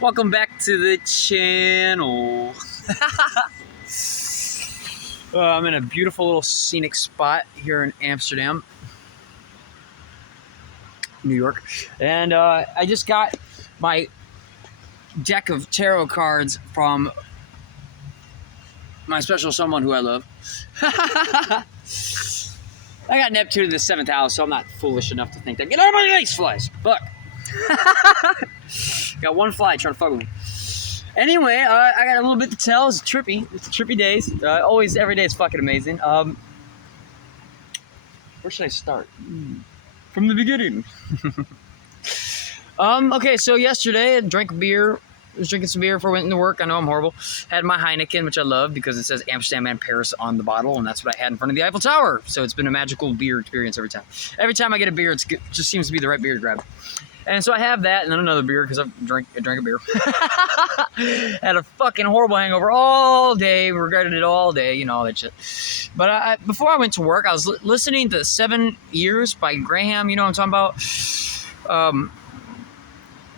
Welcome back to the channel. I'm in a beautiful little scenic spot here in Amsterdam, New York, and I just got my deck of tarot cards from my special someone who I love. I got Neptune in the 7th house, so I'm not foolish enough to think that. Get out of my face, flies! Fuck. Got one fly trying to fuck with me. Anyway, I got a little bit to tell. It's trippy. It's trippy days. Always, every day is fucking amazing. Where should I start? From the beginning. Okay, so yesterday I drank a beer. I was drinking some beer before I went into work. I know I'm horrible. Had my Heineken, which I love because it says Amsterdam and Paris on the bottle, and that's what I had in front of the Eiffel Tower. So it's been a magical beer experience every time. Every time I get a beer, it just seems to be the right beer to grab. And so I have that and then another beer because I drank a beer. Had a fucking horrible hangover all day. Regretted it all day, you know, all that shit. But before I went to work, I was listening to 7 Years by Graham. You know what I'm talking about?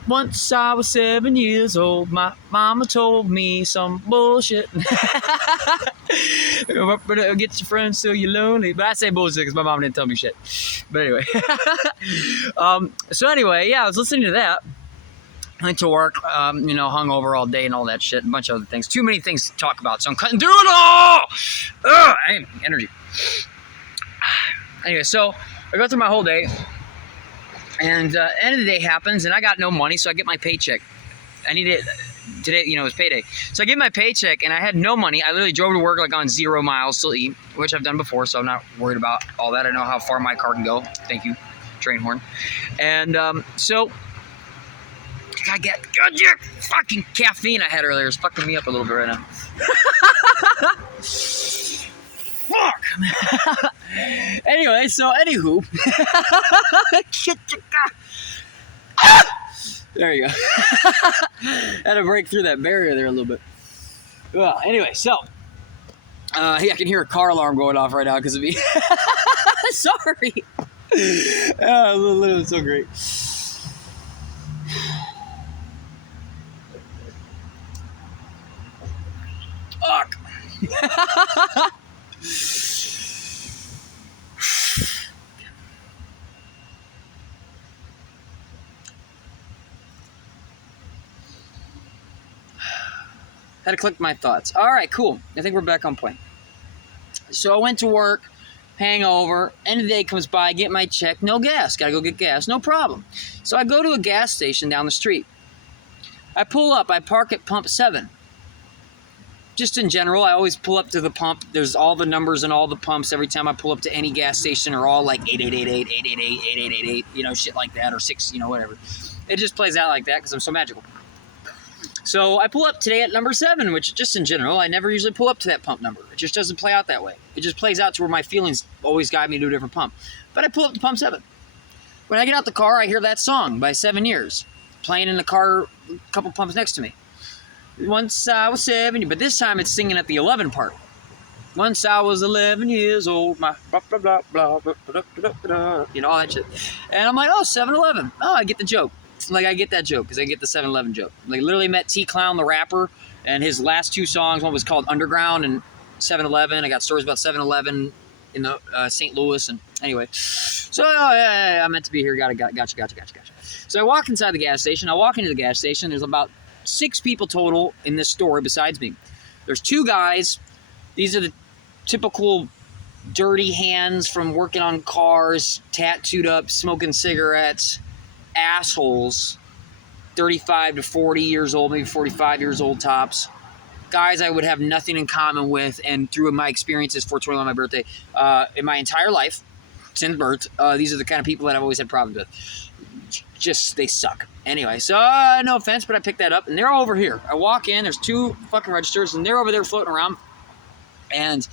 Once I was 7 years old, my mama told me some bullshit. But get your friends so you're lonely. But I say bullshit because my mom didn't tell me shit. But anyway. So anyway, yeah, I was listening to that. I went to work, hungover all day and all that shit, and a bunch of other things. Too many things to talk about, so I'm cutting through it all! Ugh, energy. Anyway, so I go through my whole day. And end of the day happens, and I got no money, so I get my paycheck. I need it today, it was payday. So I get my paycheck, and I had no money. I literally drove to work like on 0 miles to eat, which I've done before, so I'm not worried about all that. I know how far my car can go. Thank you, train horn. And so I get fucking caffeine I had earlier. It's fucking me up a little bit right now. Fuck! Anyway, so anywho. There you go. Had to break through that barrier there a little bit. Well, anyway, so I can hear a car alarm going off right now because of me. Sorry. Oh, it was so great. Fuck. Had to collect my thoughts. All right, cool. I think we're back on point. So I went to work, hangover, end of the day comes by, get my check, no gas. Gotta go get gas, no problem. So I go to a gas station down the street. I pull up, I park at pump 7. Just in general, I always pull up to the pump. There's all the numbers and all the pumps. Every time I pull up to any gas station are all like 8888, 888, 8888, shit like that, or 6, whatever. It just plays out like that because I'm so magical. So I pull up today at number 7, which just in general, I never usually pull up to that pump number. It just doesn't play out that way. It just plays out to where my feelings always guide me to a different pump. But I pull up to pump 7. When I get out the car, I hear that song by 7 Years playing in the car a couple pumps next to me. Once I was 7, but this time it's singing at the 11 part. Once I was 11 years old, my blah, blah, blah, blah, blah, blah, blah, blah, all that shit. And I'm like, oh, 7-Eleven. Oh, I get the joke. Like, I get that joke because I get the 7-Eleven joke. Like, literally met T-Clown, the rapper, and his last 2 songs, one was called Underground and 7-Eleven. I got stories about 7-Eleven in the St. Louis, and anyway. So, yeah, I meant to be here. Gotcha. So I walk inside the gas station. I walk into the gas station. There's about 6 people total in this store besides me. There's 2 guys. These are the typical dirty hands from working on cars, tattooed up, smoking cigarettes, assholes, 35 to 40 years old, maybe 45 years old tops. Guys I would have nothing in common with, and through my experiences, 4/21 my birthday, in my entire life, since birth, these are the kind of people that I've always had problems with. Just, they suck. Anyway, so no offense, but I picked that up, and they're over here. I walk in, there's 2 fucking registers, and they're over there floating around, and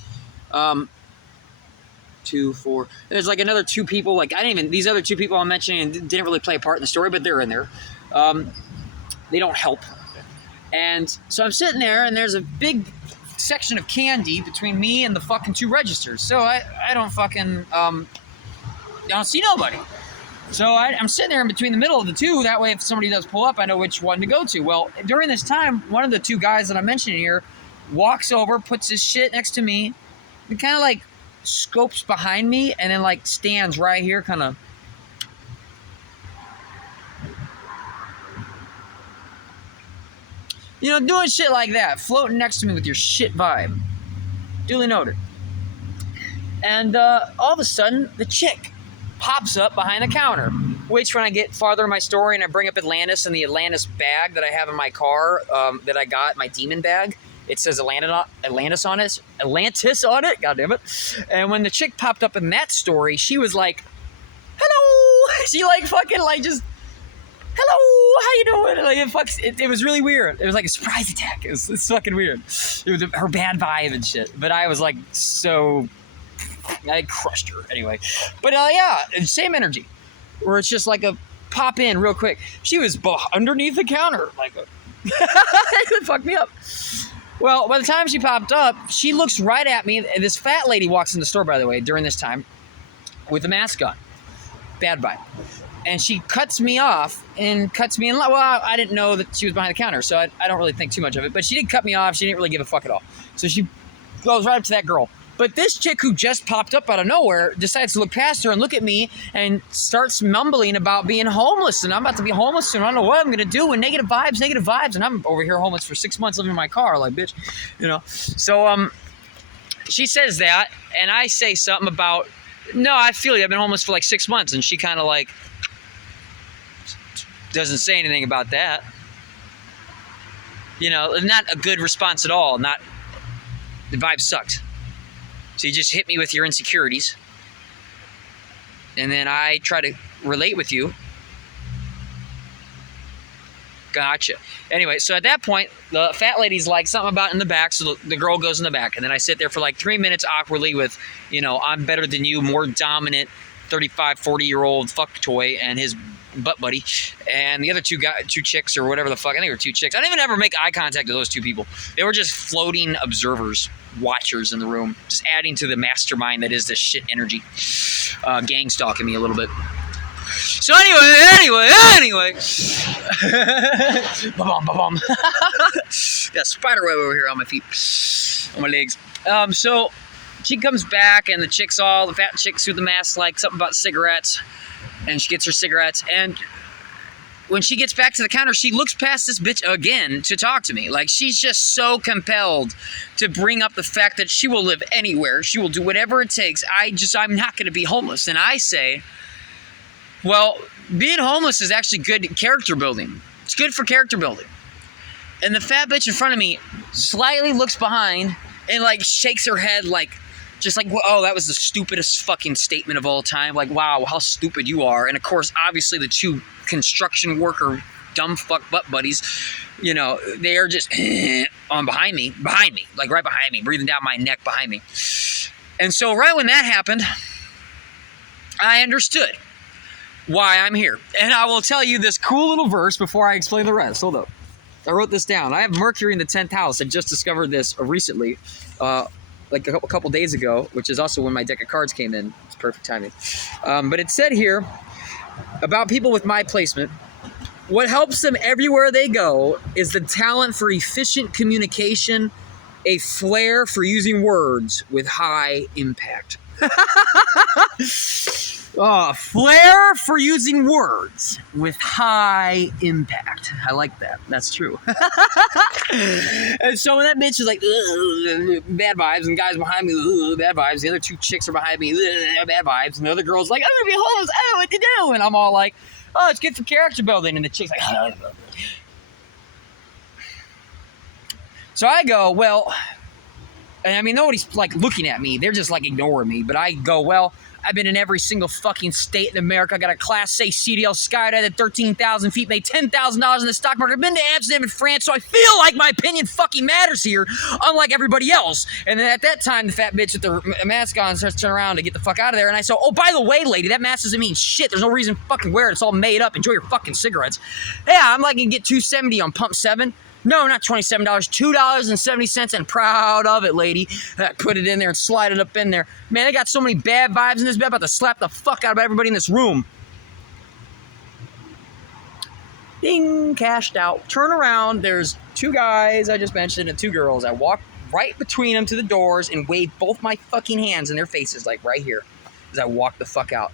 2, 4. There's like another 2 people. Like, these other 2 people I'm mentioning didn't really play a part in the story, but they're in there. They don't help. And so I'm sitting there, and there's a big section of candy between me and the fucking 2 registers. So I don't fucking, I don't see nobody. So I'm sitting there in between the middle of the two. That way, if somebody does pull up, I know which one to go to. Well, during this time, one of the two guys that I'm mentioning here walks over, puts his shit next to me, and kind of like scopes behind me, and then like stands right here, kind of. You know, doing shit like that, floating next to me with your shit vibe. Duly noted. And all of a sudden, the chick pops up behind the counter. Which, when I get farther in my story and I bring up Atlantis and the Atlantis bag that I have in my car that I got, my demon bag, it says Atlantis on it. Atlantis on it. God damn it. And when the chick popped up in that story, she was like, hello. She like fucking like just, hello, how you doing? Like it was really weird. It was like a surprise attack. It's fucking weird. It was her bad vibe and shit. But I was like so, I crushed her anyway. But yeah, same energy. Where it's just like a pop in real quick. She was underneath the counter. Like, it fucked me up. Well, by the time she popped up, she looks right at me. And this fat lady walks in the store, by the way, during this time with a mask on. Bad vibe. And she cuts me off and cuts me in line. Well, I didn't know that she was behind the counter, so I don't really think too much of it. But she did cut me off. She didn't really give a fuck at all. So she goes right up to that girl. But this chick who just popped up out of nowhere decides to look past her and look at me and starts mumbling about being homeless. And I'm about to be homeless soon. I don't know what I'm going to do. And negative vibes. And I'm over here homeless for 6 months living in my car. Like, bitch, you know. So she says that. And I say something about, no, I feel you. I've been homeless for like 6 months. And she kind of like doesn't say anything about that. You know, not a good response at all. The vibe sucked. So you just hit me with your insecurities. And then I try to relate with you. Gotcha. Anyway, so at that point, the fat lady's like something about in the back. So the girl goes in the back. And then I sit there for like 3 minutes awkwardly with, you know, I'm better than you, more dominant 35, 40-year-old fuck toy and his butt buddy. And the other two chicks or whatever the fuck. I think they were two chicks. I didn't even ever make eye contact with those two people. They were just floating observers, watchers in the room, just adding to the mastermind that is this shit energy. Gang stalking me a little bit. So anyway. Ba-bum. Got spider web over here on my feet, on my legs. So she comes back and the fat chicks with the mask, like something about cigarettes. And she gets her cigarettes. And when she gets back to the counter, she looks past this bitch again to talk to me. Like, she's just so compelled to bring up the fact that she will live anywhere. She will do whatever it takes. I'm not going to be homeless. And I say, well, being homeless is actually good character building. It's good for character building. And the fat bitch in front of me slightly looks behind and, like, shakes her head like, just like, oh, that was the stupidest fucking statement of all time. Like, wow, how stupid you are. And, of course, obviously the two construction worker dumb fuck butt buddies, you know, they are just on behind me, like right behind me, breathing down my neck behind me. And so right when that happened, I understood why I'm here. And I will tell you this cool little verse before I explain the rest. Hold up. I wrote this down. I have Mercury in the 10th house. I just discovered this recently. Like a couple days ago, which is also when my deck of cards came in. It's perfect timing. But it said here about people with my placement, what helps them everywhere they go is the talent for efficient communication, a flair for using words with high impact. Flair for using words with high impact. I like that. That's true. And so when that bitch is like, bad vibes, and guys behind me, bad vibes. The other two chicks are behind me, bad vibes. And the other girl's like, I'm going to be homeless. I don't know what to do. And I'm all like, oh, it's good for character building. And the chick's like, oh. So I go, well, and I mean, nobody's like looking at me. They're just like ignoring me. But I go, well, I've been in every single fucking state in America. I got a Class A CDL skydive at 13,000 feet, made $10,000 in the stock market. I've been to Amsterdam and France, so I feel like my opinion fucking matters here, unlike everybody else. And then at that time, the fat bitch with the mask on starts to turn around to get the fuck out of there. And I say, oh, by the way, lady, that mask doesn't mean shit. There's no reason to fucking wear it. It's all made up. Enjoy your fucking cigarettes. Yeah, I'm like, gonna get $2.70 on pump 7. No, not $27, $2.70, and proud of it, lady. I put it in there and slide it up in there. Man, I got so many bad vibes in this bed, about to slap the fuck out of everybody in this room. Ding, cashed out. Turn around. There's 2 guys I just mentioned and 2 girls. I walk right between them to the doors and wave both my fucking hands in their faces, like right here, as I walk the fuck out.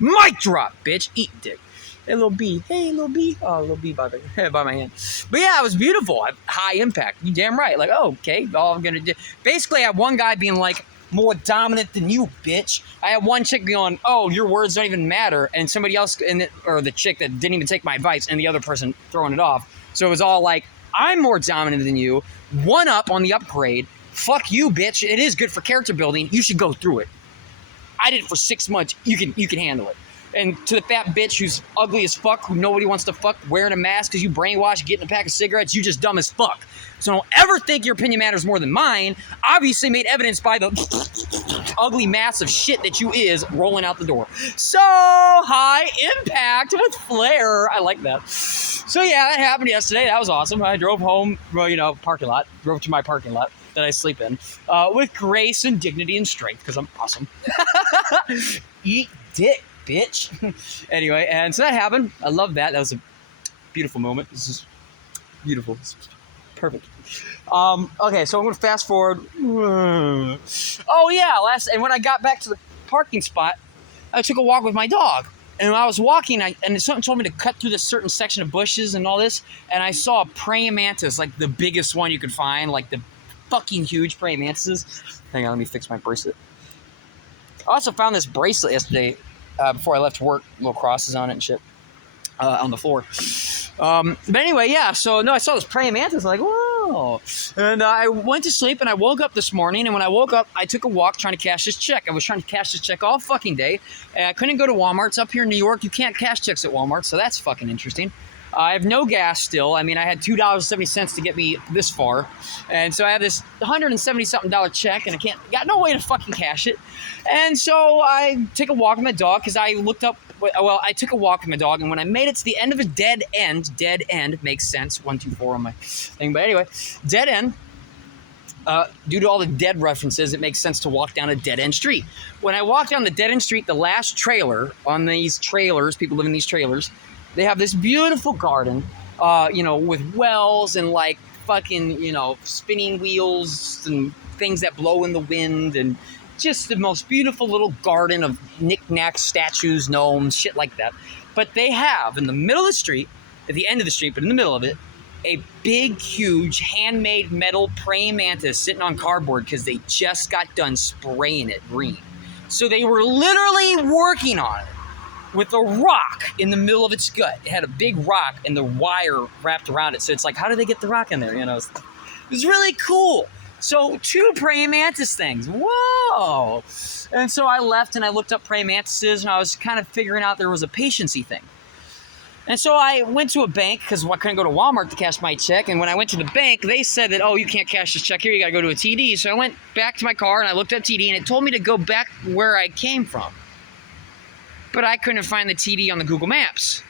Mic drop, bitch. Eat dick. Hey, little bee. Hey, little bee. Oh, little bee by my hand. But yeah, it was beautiful. High impact. You damn right. Like, oh, okay. All I'm going to do. Basically, I had one guy being like, more dominant than you, bitch. I had one chick going, oh, your words don't even matter. And somebody else, or the chick that didn't even take my advice, and the other person throwing it off. So it was all like, I'm more dominant than you. 1 up on the upgrade. Fuck you, bitch. It is good for character building. You should go through it. I did it for 6 months. You can handle it. And to the fat bitch who's ugly as fuck, who nobody wants to fuck, wearing a mask because you brainwashed, getting a pack of cigarettes, you just dumb as fuck. So don't ever think your opinion matters more than mine. Obviously made evidence by the ugly mass of shit that you is rolling out the door. So high impact with flair. I like that. So yeah, that happened yesterday. That was awesome. I drove home, well, parking lot. Drove to my parking lot that I sleep in with grace and dignity and strength because I'm awesome. Eat dick, bitch. Anyway, and so that happened. I love that. That was a beautiful moment. This is beautiful. This is perfect. Okay, so I'm going to fast forward. Oh, yeah. And when I got back to the parking spot, I took a walk with my dog. And when I was walking, and something told me to cut through this certain section of bushes and all this, and I saw a praying mantis, like the biggest one you could find, like the fucking huge praying mantises. Hang on, let me fix my bracelet. I also found this bracelet yesterday before I left work, little crosses on it and shit on the floor. But anyway, yeah, so no, I saw this praying mantis, like, whoa. And I went to sleep and I woke up this morning, and when I woke up, I took a walk trying to cash this check. I was trying to cash this check all fucking day, and I couldn't go to Walmart. It's up here in New York. You can't cash checks at Walmart, so that's fucking interesting. I have no gas still. I mean, I had $2.70 to get me this far. And so I have this $170-something check, and got no way to fucking cash it. And so I take a walk with my dog because I looked up, I took a walk with my dog, and when I made it to the end of a dead end makes sense, 1, 2, 4 on my thing. But anyway, dead end. Due to all the dead references, it makes sense to walk down a dead-end street. When I walked down the dead-end street, the last trailer on these trailers, people live in these trailers, they have this beautiful garden, with wells and like fucking, spinning wheels and things that blow in the wind and just the most beautiful little garden of knickknacks, statues, gnomes, shit like that. But they have in the middle of the street, at the end of the street, but in the middle of it, a big, huge, handmade metal praying mantis sitting on cardboard because they just got done spraying it green. So they were literally working on it with a rock in the middle of its gut. It had a big rock and the wire wrapped around it. So it's like, how did they get the rock in there? It was really cool. So 2 praying mantis things. Whoa. And so I left and I looked up praying mantises, and I was kind of figuring out there was a patiency thing. And so I went to a bank because I couldn't go to Walmart to cash my check. And when I went to the bank, they said that, oh, you can't cash this check here. You got to go to a TD. So I went back to my car and I looked up TD, and it told me to go back where I came from. But I couldn't find the TD on the Google Maps.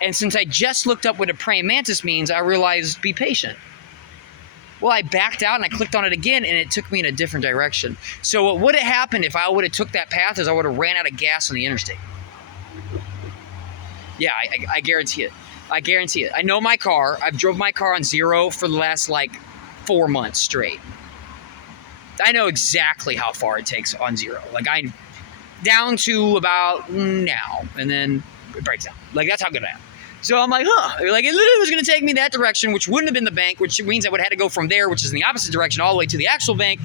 And since I just looked up what a praying mantis means, I realized be patient. Well, I backed out and I clicked on it again, and it took me in a different direction. So what would have happened if I would have took that path is I would have ran out of gas on the interstate. Yeah, I guarantee it. I guarantee it. I know my car. I've drove my car on 0 for the last 4 months straight. I know exactly how far it takes on 0. I'm down to about now, and then it breaks down. That's how good I am. So I'm like, it literally was going to take me that direction, which wouldn't have been the bank, which means I would have had to go from there, which is in the opposite direction, all the way to the actual bank.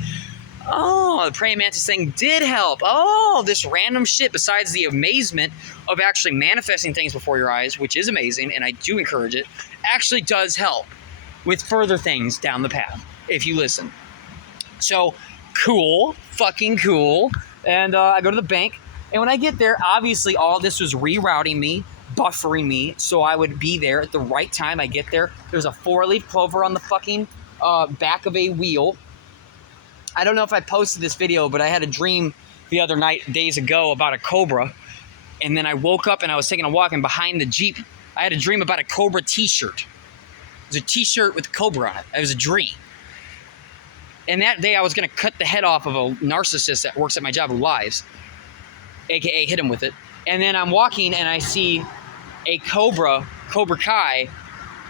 Oh, the praying mantis thing did help. Oh, this random shit, besides the amazement of actually manifesting things before your eyes, which is amazing, and I do encourage it, actually does help with further things down the path, if you listen. So, cool, fucking cool. And I go to the bank, and when I get there, obviously all this was rerouting me, buffering me, so I would be there at the right time. I get there, there's a 4-leaf clover on the fucking back of a wheel. I don't know if I posted this video, but I had a dream the other night, days ago, about a cobra, and then I woke up and I was taking a walk, and behind the Jeep, I had a dream about a cobra t-shirt. It was a t-shirt with a cobra on it. It was a dream. And that day I was going to cut the head off of a narcissist that works at my job who lies, aka hit him with it. And then I'm walking and I see a cobra Cobra Kai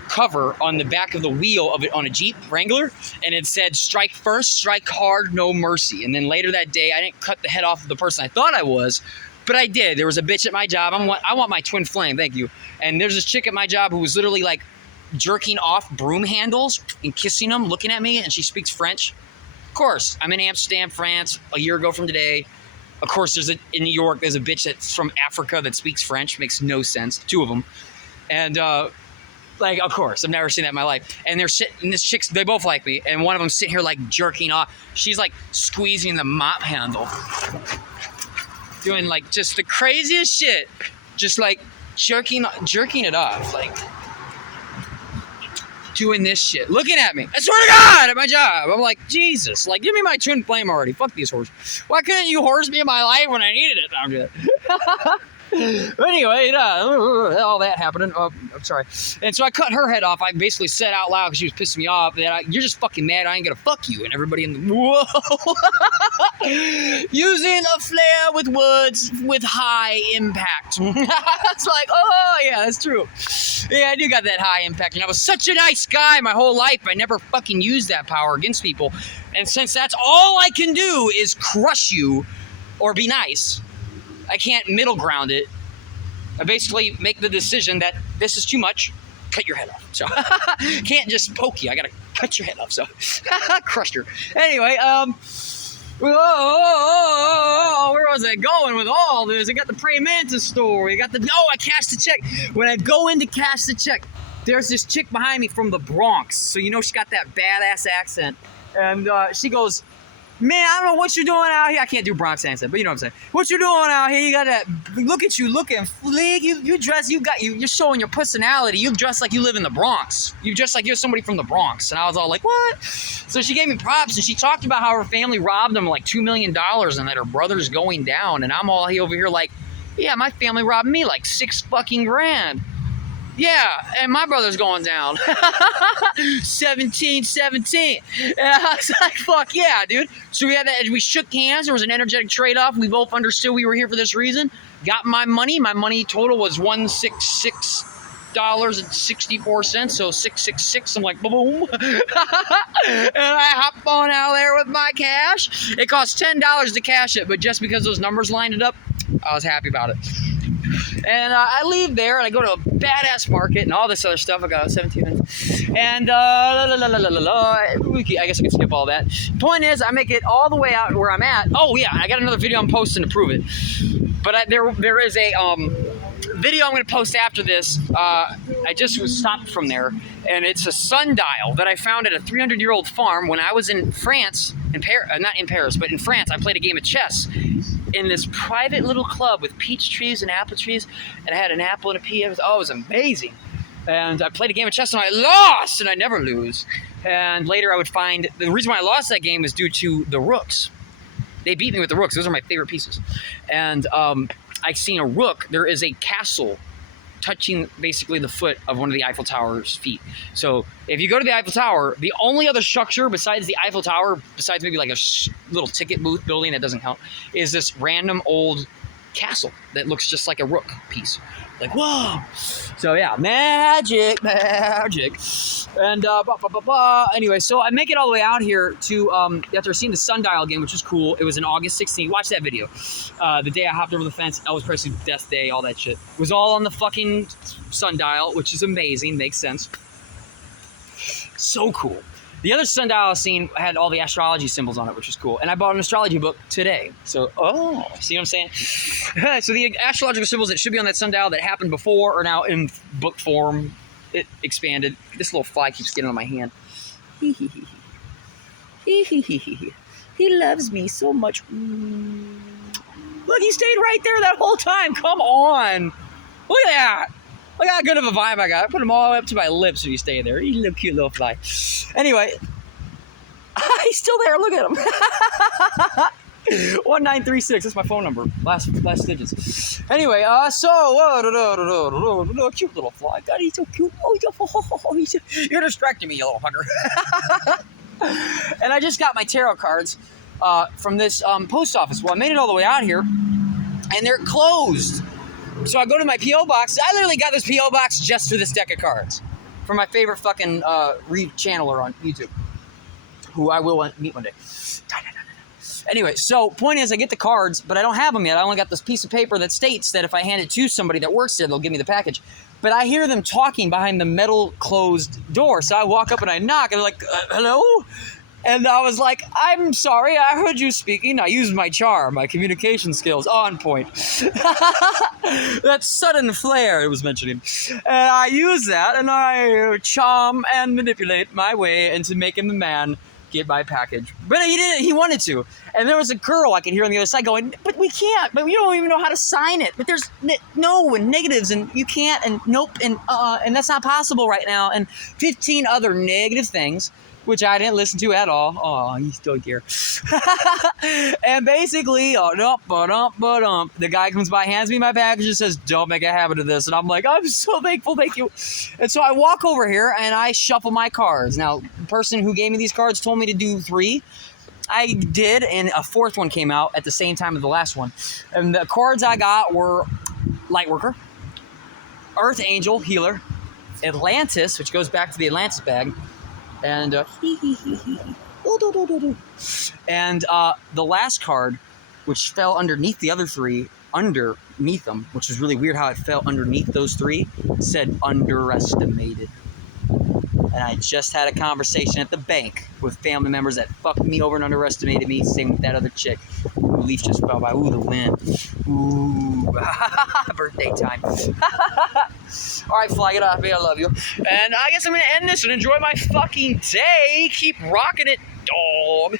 cover on the back of the wheel of it on a Jeep Wrangler, and it said strike first, strike hard, no mercy. And then later that day, I didn't cut the head off of the person I thought I was, but I did. There was a bitch at my job. I want my twin flame, thank you. And there's this chick at my job who was literally like jerking off broom handles and kissing them, looking at me, and she speaks French. Of course, I'm in Amsterdam, France, a year ago from today. Of course, in New York, there's a bitch that's from Africa that speaks French. Makes no sense. 2 of them. And like, of course, I've never seen that in my life. And they're sitting, and this chick's, they both like me. And one of them sitting here like jerking off. She's like squeezing the mop handle. Doing like just the craziest shit. Just like jerking it off. Like doing this shit. Looking at me. I swear to God, at my job. I'm like, Jesus, like give me my twin flame already. Fuck these horses. Why couldn't you horse me in my life when I needed it? No, I'm just But anyway, all that happening. I'm sorry. And so I cut her head off. I basically said out loud because she was pissing me off that you're just fucking mad. I ain't gonna fuck you. And everybody in the whoa, using a flare with words with high impact. It's like, oh yeah, that's true. Yeah, I do got that high impact. And I was such a nice guy my whole life. I never fucking used that power against people. And since that's all I can do is crush you or be nice, I can't middle ground it. I basically make the decision that this is too much, cut your head off. So can't just poke you. I gotta cut your head off. So crushed her. Anyway, where was I going with all this? I got the praying mantis story. I cashed the check. When I go in to cash the check, there's this chick behind me from the Bronx. So you know she got that badass accent. And she goes, man, I don't know what you're doing out here. I can't do Bronx accent, but you know what I'm saying. What you doing out here? You got that, look at you looking fleek. You dress, you're showing your personality. You dress like you live in the Bronx. You dress like you're somebody from the Bronx. And I was all like, what? So she gave me props and she talked about how her family robbed them like $2 million and that her brother's going down. And I'm all over here like, yeah, my family robbed me like $6 fucking grand. Yeah, and my brother's going down. 17. And I was like, fuck yeah, dude. So we had that, we shook hands. There was an energetic trade-off. We both understood we were here for this reason. Got my money. My money total was $166.64. So 666. I'm like, boom. And I hop on out there with my cash. It cost $10 to cash it, but just because those numbers lined up, I was happy about it. And I leave there and I go to a badass market and all this other stuff. I got 17 minutes. And I guess I can skip all that. Point is, I make it all the way out where I'm at. Oh yeah, I got another video I'm posting to prove it. But there is a video I'm going to post after this. I just was stopped from there, and it's a sundial that I found at a 300-year-old farm when I was in France, not in Paris, but in France. I played a game of chess in this private little club with peach trees and apple trees, and I had an apple and a pea. It was amazing. And I played a game of chess and I lost, and I never lose. And later I would find the reason why I lost that game is due to the rooks. They beat me with the rooks. Those are my favorite pieces. And I seen a rook. There is a castle touching basically the foot of one of the Eiffel Tower's feet. So if you go to the Eiffel Tower, the only other structure besides the Eiffel Tower, besides maybe like a little ticket booth building that doesn't count, is this random old castle that looks just like a rook piece. Like, whoa. So yeah, magic. And anyway, so I make it all the way out here to after seeing the sundial again, which is cool. It was in August 16th. Watch that video. The day I hopped over the fence, Elvis Presley death day, all that shit. It was all on the fucking sundial, which is amazing. Makes sense. So cool. The other sundial I seen had all the astrology symbols on it, which is cool. And I bought an astrology book today. So, see what I'm saying? So the astrological symbols that should be on that sundial that happened before are now in book form. It expanded. This little fly keeps getting on my hand. He loves me so much. Look, he stayed right there that whole time. Come on. Look at that. Look how good of a vibe I got. I put him all the way up to my lips when he stayed there. He's a little cute little fly. Anyway, he's still there. Look at him. 1936. That's my phone number. Last digits. Anyway, cute little fly. God, he's so cute. You're distracting me, you little fucker. And I just got my tarot cards from this post office. Well, I made it all the way out here, and they're closed. So I go to my P.O. box. I literally got this P.O. box just for this deck of cards. For my favorite fucking re-channeler on YouTube. Who I will meet one day. Anyway, so point is I get the cards, but I don't have them yet. I only got this piece of paper that states that if I hand it to somebody that works there, they'll give me the package. But I hear them talking behind the metal closed door. So I walk up and I knock and they're like, hello? And I was like, I'm sorry, I heard you speaking. I used my charm, my communication skills on point. That sudden flair it was mentioning. And I use that and I charm and manipulate my way into making the man get my package. But he didn't, he wanted to. And there was a girl I could hear on the other side going, but we can't, but we don't even know how to sign it. But there's no and negatives and you can't and nope and that's not possible right now. And 15 other negative things, which I didn't listen to at all. Oh, you still here. And basically, the guy comes by, hands me my package and says, don't make a habit of this. And I'm like, I'm so thankful, thank you. And so I walk over here and I shuffle my cards. Now, the person who gave me these cards told me to do 3. I did, and a 4th one came out at the same time as the last one. And the cards I got were Lightworker, Earth Angel, Healer, Atlantis, which goes back to the Atlantis bag, and and the last card, which fell underneath the other 3, underneath them, which is really weird how it fell underneath those 3, said underestimated. And I just had a conversation at the bank with family members that fucked me over and underestimated me. Same with that other chick. Ooh, Leaf just fell by. Ooh, the wind. Ooh, birthday time. All right, fly it off, baby. I love you. And I guess I'm going to end this and enjoy my fucking day. Keep rocking it, dog.